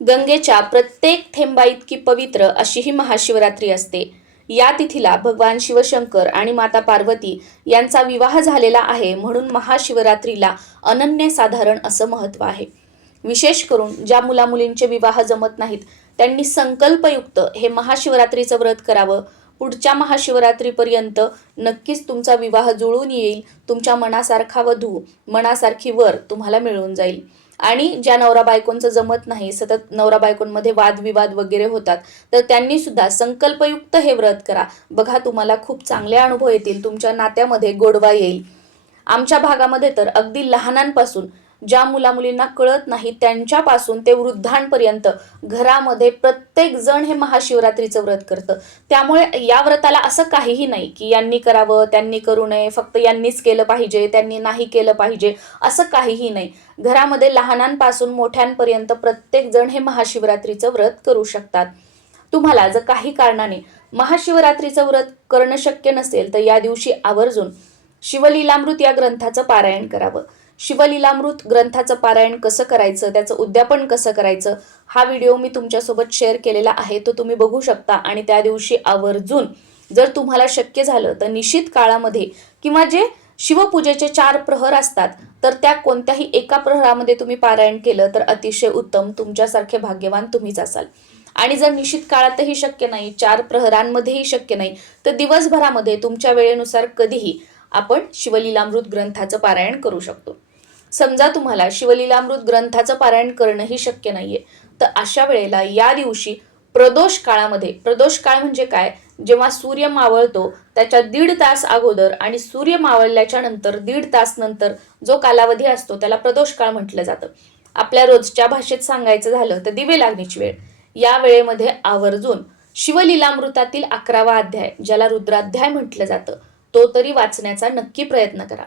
गंगेच्या प्रत्येक थेंबाइतकी पवित्र अशी ही महाशिवरात्री असते। या तिथीला भगवान शिवशंकर आणि माता पार्वती यांचा विवाह झालेला आहे, म्हणून महाशिवरात्रीला अनन्यसाधारण असं महत्त्व आहे। विशेष करून ज्या मुलामुलींचे विवाह जमत नाहीत त्यांनी संकल्पयुक्त हे महाशिवरात्रीचं व्रत करावं। पुढच्या महाशिवरात्रीपर्यंत नक्कीच तुमचा विवाह जुळून येईल। तुमच्या मनासारखा वधू, मनासारखी वर तुम्हाला मिळून जाईल। आणि ज्या नवरा बायकोंचं जमत नाही, सतत नवरा बायकोंमध्ये वादविवाद वगैरे होतात, तर त्यांनी सुद्धा संकल्पयुक्त हे व्रत करा। बघा, तुम्हाला खूप चांगले अनुभव येतील, तुमच्या नात्यामध्ये गोडवा येईल। आमच्या भागामध्ये तर अगदी लहानांपासून, ज्या मुलामुलींना कळत नाही त्यांच्यापासून ते वृद्धांपर्यंत घरामध्ये प्रत्येक जण हे महाशिवरात्रीचं व्रत करतं। त्यामुळे या व्रताला असं काहीही नाही की यांनी करावं त्यांनी करू नये, फक्त यांनीच केलं पाहिजे त्यांनी नाही केलं पाहिजे, असं काहीही नाही। घरामध्ये लहानांपासून मोठ्यांपर्यंत प्रत्येक जण हे महाशिवरात्रीचं व्रत करू शकतात। तुम्हाला जर काही कारणाने महाशिवरात्रीचं व्रत करणं शक्य नसेल तर या दिवशी आवर्जून शिवलीलामृत या ग्रंथाचं पारायण करावं। शिवलीलामृत ग्रंथाचं पारायण कसं करायचं, त्याचं उद्यापन कसं करायचं, हा व्हिडिओ मी तुमच्यासोबत शेअर केलेला आहे, तो तुम्ही बघू शकता। आणि त्या दिवशी आवर्जून जर तुम्हाला शक्य झालं तर निश्चित काळामध्ये किंवा जे शिवपूजेचे 4 प्रहर असतात तर त्या कोणत्याही एका प्रहरामध्ये तुम्ही पारायण केलं तर अतिशय उत्तम। तुमच्यासारखे भाग्यवान तुम्हीच असाल। आणि जर निश्चित काळातही शक्य नाही, 4 प्रहरांमध्येही शक्य नाही, तर दिवसभरामध्ये तुमच्या वेळेनुसार कधीही आपण शिवलीलामृत ग्रंथाचं पारायण करू शकतो। समजा तुम्हाला शिवलीलामृत ग्रंथाचं पारायण करणंही शक्य नाहीये, तर अशा वेळेला या दिवशी प्रदोष काळामध्ये, प्रदोष काळ म्हणजे काय, जेव्हा सूर्य मावळतो त्याच्या 1.5 तास अगोदर आणि सूर्य मावळल्याच्या नंतर 1.5 तास नंतर जो कालावधी असतो त्याला प्रदोष काळ म्हटलं जातं। आपल्या रोजच्या भाषेत सांगायचं झालं तर दिवे लागण्याची वेळ। या वेळेमध्ये आवर्जून शिवलीलामृतातील 11वा अध्याय, ज्याला रुद्राध्याय म्हटलं जातं, तो तरी वाचण्याचा नक्की प्रयत्न करा।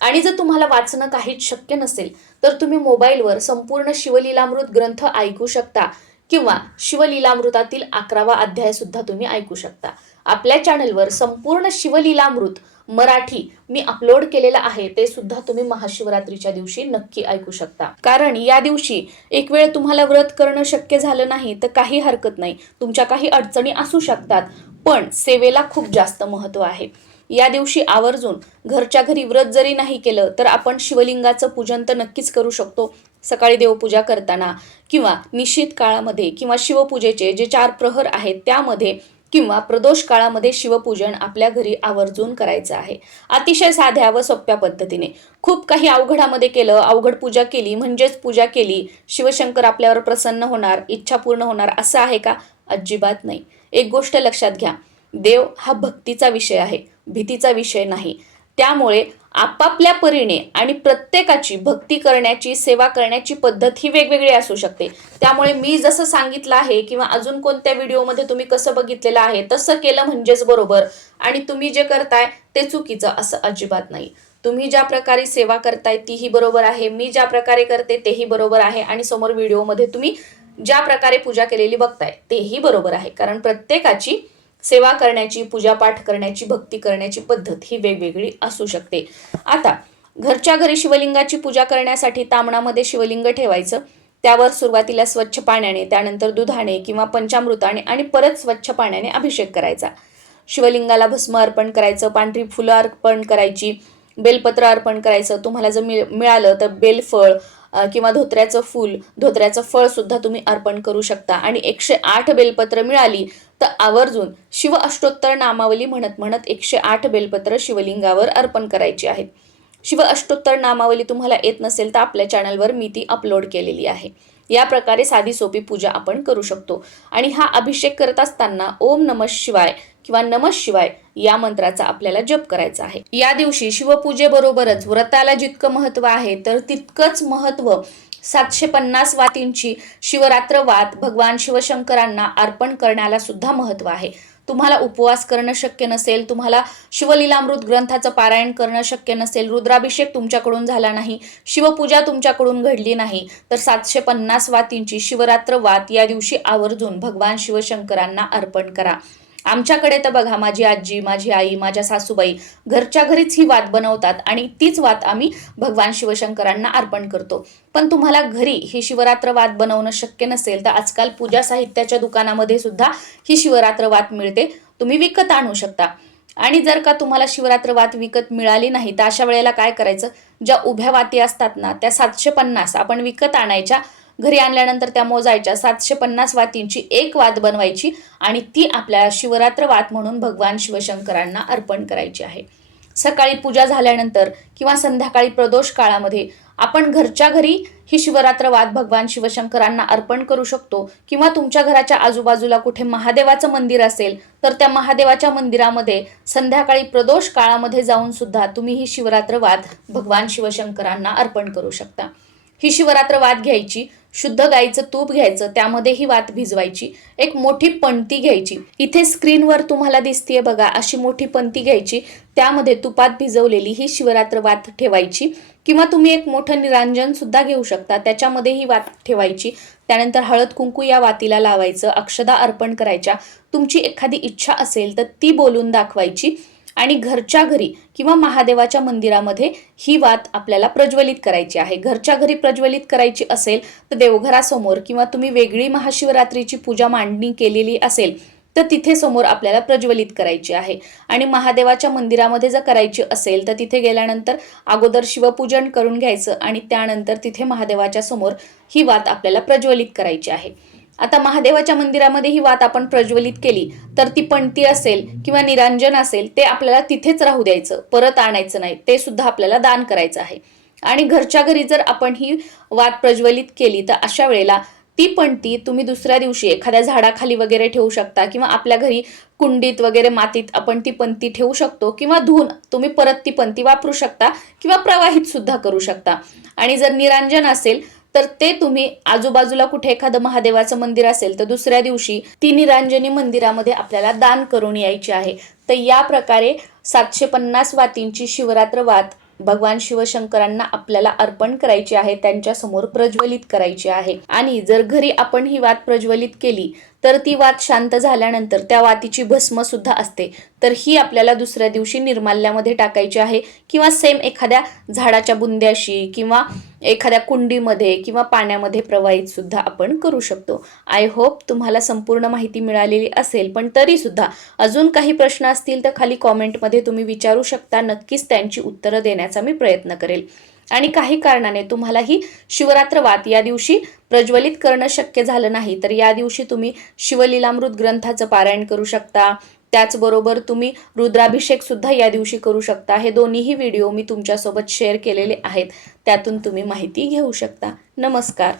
आणि जर तुम्हाला वाचणं काहीच शक्य नसेल तर तुम्ही मोबाईलवर संपूर्ण शिवलीलामृत ग्रंथ ऐकू शकता किंवा शिवलीलामृतातील 11वा अध्याय सुद्धा तुम्ही ऐकू शकता। आपल्या चॅनलवर संपूर्ण शिवलीलामृत मराठी मी अपलोड केलेलं आहे, ते सुद्धा तुम्ही महाशिवरात्रीच्या दिवशी नक्की ऐकू शकता। कारण या दिवशी एक वेळ तुम्हाला व्रत करणं शक्य झालं नाही तर काही हरकत नाही, तुमच्या काही अडचणी असू शकतात, पण सेवेला खूप जास्त महत्त्व आहे। या दिवशी आवर्जून घरच्या घरी व्रत जरी नाही केलं तर आपण शिवलिंगाचं पूजन तर नक्कीच करू शकतो। सकाळी देवपूजा करताना किंवा निश्चित काळामध्ये किंवा शिवपूजेचे जे 4 प्रहर आहेत त्यामध्ये किंवा प्रदोष काळामध्ये शिवपूजन आपल्या घरी आवर्जून करायचं आहे। अतिशय साध्या व सोप्या पद्धतीने, खूप काही अवघडामध्ये केलं, अवघड पूजा केली म्हणजेच पूजा केली, शिवशंकर आपल्यावर प्रसन्न होणार, इच्छा पूर्ण होणार, असं आहे का? अजिबात नाही। एक गोष्ट लक्षात घ्या, देव हा भक्तीचा विषय आहे, भीतीचा विषय नाही। त्यामुळे आपापल्या परीने आणि प्रत्येकाची भक्ती करण्याची, सेवा करण्याची पद्धत ही वेगवेगळी असू शकते। त्यामुळे मी जसं सांगितलं आहे किंवा अजून कोणत्या व्हिडिओमध्ये तुम्ही कसं बघितलेलं आहे तसं केलं म्हणजेच बरोबर आणि तुम्ही जे करताय ते चुकीचं, असं अजिबात नाही। तुम्ही ज्या प्रकारे सेवा करताय तीही बरोबर आहे, मी ज्या प्रकारे करते तेही बरोबर आहे आणि समोर व्हिडिओमध्ये तुम्ही ज्या प्रकारे पूजा केलेली बघताय तेही बरोबर आहे। कारण प्रत्येकाची सेवा करण्याची, पूजापाठ करण्याची, भक्ती करण्याची पद्धत ही वेगवेगळी असू शकते। आता घरच्या घरी शिवलिंगाची पूजा करण्यासाठी तामणामध्ये शिवलिंग ठेवायचं, त्यावर सुरुवातीला स्वच्छ पाण्याने, त्यानंतर दुधाने किंवा पंचामृताने आणि परत स्वच्छ पाण्याने अभिषेक करायचा। शिवलिंगाला भस्म अर्पण करायचं, पांढरी फुलं अर्पण करायची, बेलपत्र अर्पण करायचं। तुम्हाला जर मिळालं तर बेलफळ किंवा धोत्र्याचं फूल, धोत्र्याचं फळ सुद्धा तुम्ही अर्पण करू शकता। आणि 108 बेलपत्र मिळाली तर आवर्जून शिव अष्टोत्तर नामावली म्हणत म्हणत 108 बेलपत्र शिवलिंगावर अर्पण करायची आहेत। शिव अष्टोत्तर नामावली तुम्हाला येत नसेल तर आपल्या चॅनलवर मी ती अपलोड केलेली आहे। या प्रकारे साधी सोपी पूजा आपण करू शकतो। आणि हा अभिषेक करत असताना ओम नमः शिवाय किंवा नमः शिवाय या मंत्राचा आपल्याला जप करायचा आहे। या दिवशी शिवपूजेबरोबरच व्रताला जितकं महत्त्व आहे तर तितकंच महत्त्व 750 वातींची शिवरात्र वात भगवान शिवशंकरांना अर्पण करण्याला सुद्धा महत्त्व आहे। तुम्हाला उपवास करणं शक्य नसेल, तुम्हाला शिवलीलामृत ग्रंथाचं पारायण करणं शक्य नसेल, रुद्राभिषेक तुमच्याकडून झाला नाही, शिवपूजा तुमच्याकडून घडली नाही, तर 750 वातींची शिवरात्र वात या दिवशी आवर्जून भगवान शिवशंकरांना अर्पण करा। आमच्याकडे तर बघा, माझी आजी, माझी आई, माझ्या सासूबाई घरच्या घरीच ही वात बनवतात आणि तीच वात आम्ही भगवान शिवशंकरांना अर्पण करतो. पण तुम्हाला घरी ही शिवरात्र वात बनवणं शक्य नसेल तर आजकाल पूजा साहित्याच्या दुकानामध्ये सुद्धा ही शिवरात्र वात मिळते, तुम्ही विकत आणू शकता. आणि जर का तुम्हाला शिवरात्र वात विकत मिळाली नाही तर अशा वेळेला काय करायचं, ज्या उभ्या वाती असतात ना त्या 750 आपण विकत आणायच्या. घरी आणल्यानंतर त्या मोजायच्या, 750 वातींची एक वात बनवायची आणि ती आपल्या शिवरात्र वात म्हणून भगवान शिवशंकरांना अर्पण करायची आहे. सकाळी पूजा झाल्यानंतर किंवा संध्याकाळी प्रदोष काळामध्ये आपण घरच्या घरी ही शिवरात्र वात भगवान शिवशंकरांना अर्पण करू शकतो. किंवा तुमच्या घराच्या आजूबाजूला कुठे महादेवाचं मंदिर असेल तर त्या महादेवाच्या मंदिरामध्ये संध्याकाळी प्रदोष काळामध्ये जाऊन सुद्धा तुम्ही ही शिवरात्र वात भगवान शिवशंकरांना अर्पण करू शकता. ही शिवरात्र वात घ्यायची, शुद्ध गाईचं तूप घ्यायचं, त्यामध्ये ही वात भिजवायची, एक मोठी पणती घ्यायची, इथे स्क्रीनवर तुम्हाला दिसतीये बघा अशी मोठी पणती घ्यायची, त्यामध्ये तुपात भिजवलेली ही शिवरात्र वात ठेवायची. किंवा तुम्ही एक मोठं निरांजन सुद्धा घेऊ शकता, त्याच्यामध्ये ही वात ठेवायची. त्यानंतर हळद कुंकू या वातीला लावायचं, अक्षदा अर्पण करायच्या. तुमची एखादी इच्छा असेल तर ती बोलून दाखवायची आणि घरच्या घरी किंवा महादेवाच्या मंदिरामध्ये ही वात आपल्याला प्रज्वलित करायची आहे. घरच्या घरी प्रज्वलित करायची असेल तर देवघरासमोर किंवा तुम्ही वेगळी महाशिवरात्रीची पूजा मांडणी केलेली असेल तर तिथे समोर आपल्याला प्रज्वलित करायची आहे. आणि महादेवाच्या मंदिरामध्ये जर करायची असेल तर तिथे गेल्यानंतर अगोदर शिवपूजन करून घ्यायचं आणि त्यानंतर तिथे महादेवाच्या समोर ही वात आपल्याला प्रज्वलित करायची आहे. आता महादेवाच्या मंदिरामध्ये ही वात आपण प्रज्वलित केली तर ती पणती असेल किंवा निरांजन असेल ते आपल्याला तिथेच राहू द्यायचं, परत आणायचं नाही, ते सुद्धा आपल्याला दान करायचं आहे. आणि घरच्या घरी जर आपण ही वात प्रज्वलित केली तर अशा वेळेला ती पणती तुम्ही दुसऱ्या दिवशी एखाद्या झाडाखाली वगैरे ठेवू शकता किंवा आपल्या घरी कुंडीत वगैरे मातीत आपण ती पणती ठेवू शकतो किंवा धुवून तुम्ही परत ती पणती वापरू शकता किंवा प्रवाहित सुद्धा करू शकता. आणि जर निरांजन असेल तर ते तुम्ही आजूबाजूला कुठे एखादं महादेवाचं मंदिर असेल तर दुसऱ्या दिवशी ती निरांजनी मंदिरामध्ये आपल्याला दान करून यायची आहे. तर या प्रकारे 750 वातींची शिवरात्र वात भगवान शिवशंकरांना आपल्याला अर्पण करायची आहे, त्यांच्या समोर प्रज्वलित करायची आहे. आणि जर घरी आपण ही वात प्रज्वलित केली तर ती वात शांत झाल्यानंतर त्या वातीची भस्म सुद्धा असते, तर ही आपल्याला दुसऱ्या दिवशी निर्माल्यामध्ये टाकायची आहे किंवा सेम एखाद्या झाडाच्या बुंद्याशी किंवा एखाद्या कुंडीमध्ये किंवा पाण्यामध्ये प्रवाहित सुद्धा आपण करू शकतो. आय होप तुम्हाला संपूर्ण माहिती मिळालेली असेल, पण तरी सुद्धा अजून काही प्रश्न असतील तर खाली कॉमेंटमध्ये तुम्ही विचारू शकता, नक्कीच त्यांची उत्तरं देण्याचा मी प्रयत्न करेल. आणि काही कारणाने तुम्हाला ही शिवरात्र वात या दिवशी प्रज्वलित करणं शक्य झालं नाही तर या दिवशी तुम्ही शिवलीलामृत ग्रंथाचं पारायण करू शकता. त्याचबरोबर तुम्ही रुद्राभिषेक सुद्धा या दिवशी करू शकता. हे दोन्हीही व्हिडिओ मी तुमच्यासोबत शेअर केलेले आहेत, त्यातून तुम्ही माहिती घेऊ शकता. नमस्कार.